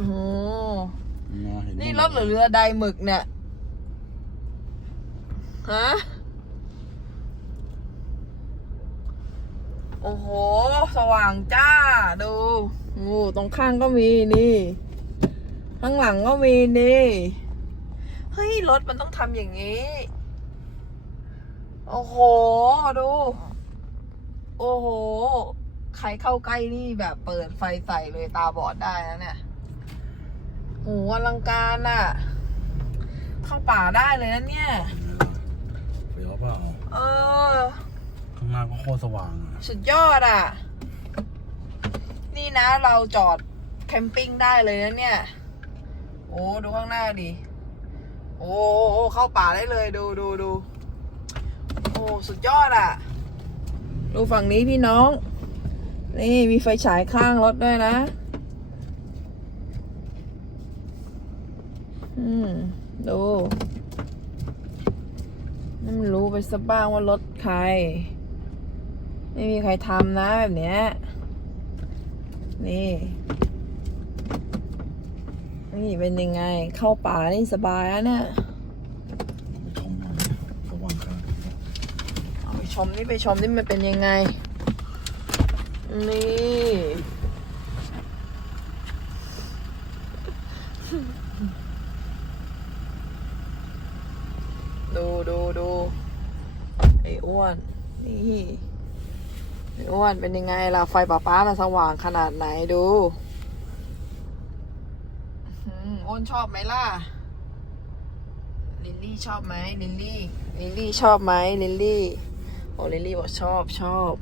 อ้โหมาเห็นี่รถหรือเรือใดหมึกเนี่ย ฮะ โอ้โห สว่างจ้า ดูโอ้ตรงข้างก็มีนี่ ข้างหลังก็มีนี่ เฮ้ย รถมันต้องทำอย่างนี้ โอ้โห ดู โอ้โห ใครเข้าใกล้นี่แบบเปิดไฟใส่เลยตาบอดได้นะเนี่ย โอ้โหอลังการอะเข้าป่าได้เลยนะเนี่ย เดี๋ยวเปล่าเออ ข้างหน้าก็โคตรสว่างอะสุดยอดอะนี่นะเราจอดแคมปิ้งได้เลยนะเนี่ย โอ้ดูข้างหน้าดิ โอ้โอ้เข้าป่าได้เลยดูดูดูโอ้สุดยอดอะดูฝั่งนี้พี่น้อง นี่มีไฟฉายข้างรถด้วยนะ อืม ดูนั่นมันรู้ไปซะบ้างว่ารถใคร ไม่มีใครทำนะแบบเนี้ย นี่ นี่เป็นยังไง เข้าป่านี่สบายแล้วเนี่ยไปชมหน่อยสว่างขนาดนี้เอาไปชมนี่ไปชมนี่มันเป็นยังไง นี่ ดูดูดูไอ้อ้วน นี่ไอ้อ้วนเป็นยังไงล่ะ ไฟป่าป้ามันสว่างขนาดไหนดูอื้อหืออ้วนชอบไหมล่ะ ลิลลี่ชอบไหมลิลลี่ ลิลลี่ชอบไหมลิลลี่โอ้ลิลลี่บอกชอบชอบ